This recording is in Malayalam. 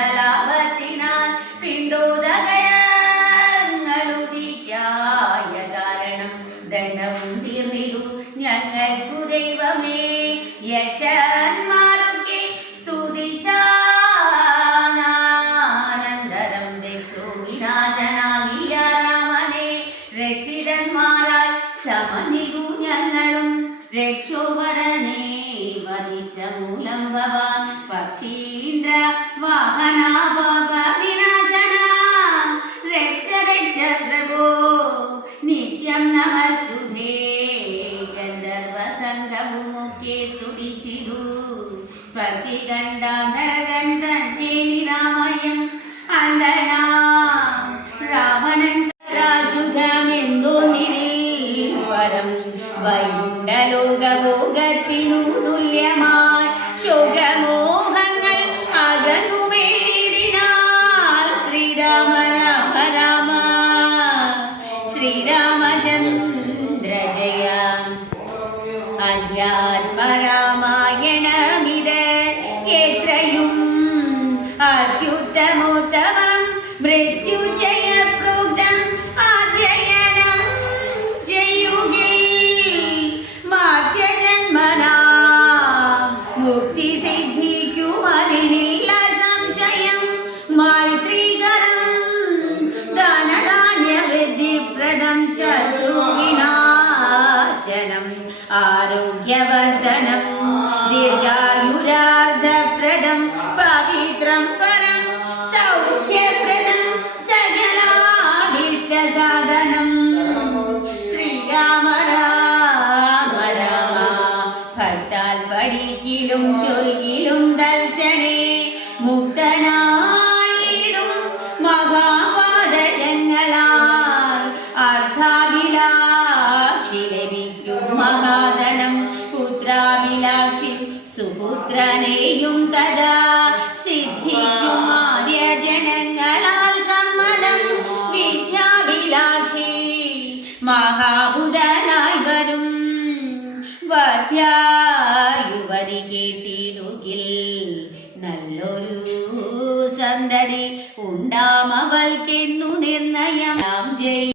ായുണ്ടായിരിഷ്ടലാഭത്തിനാൽ പിണ്ടോദകരങ്ങളുതിക്കായ കാരണം ദണ്ഡവും തീർന്നിടൂ ഞങ്ങൾക്കു ദൈവമേ. യശ മൂലം ഭവാൻ പക്ഷീന്ദ്ര വാഹനാപാപവിനാശന രക്ഷ രക്ഷ പ്രഭോ നിത്യം നമസ്തുഭേ ഗന്ധർവ സംഘവുമൊക്കെ സ്തുതിച്ചിരു ഭക്തി കണ്ടാന്തരകൻ തന്നെ നിരാമയം അന്തനാ രാവണൻ സുഖമെന്തോന്നിരിൽ തുല്യമായി hallar para ആരോഗ്യവർദ്ധനം ദീർഘായുരാർദ്ധപ്രദം പവിത്രം പരം സൗഖ്യപ്രദം സകലാഭീഷ്ടസാധനം. ശ്രീരാമ രാമ രാമ ഭക്താൽ പഠിക്കിലും ചൊല്ലിലും ദർശനേ മുക്തനായിടും ഉടനെയും തഥാ സിദ്ധിക്കുമാര്യ ജനങ്ങളാൽ സമ്മതം വിദ്യാഭിലാഷി. മഹാബുധനായി വരും. വധ്യായുവരി കേട്ടിടുകിൽ നല്ലൊരു സന്തതി. ഉണ്ടാമവൾക്കെന്നു നിർണയം. ജയി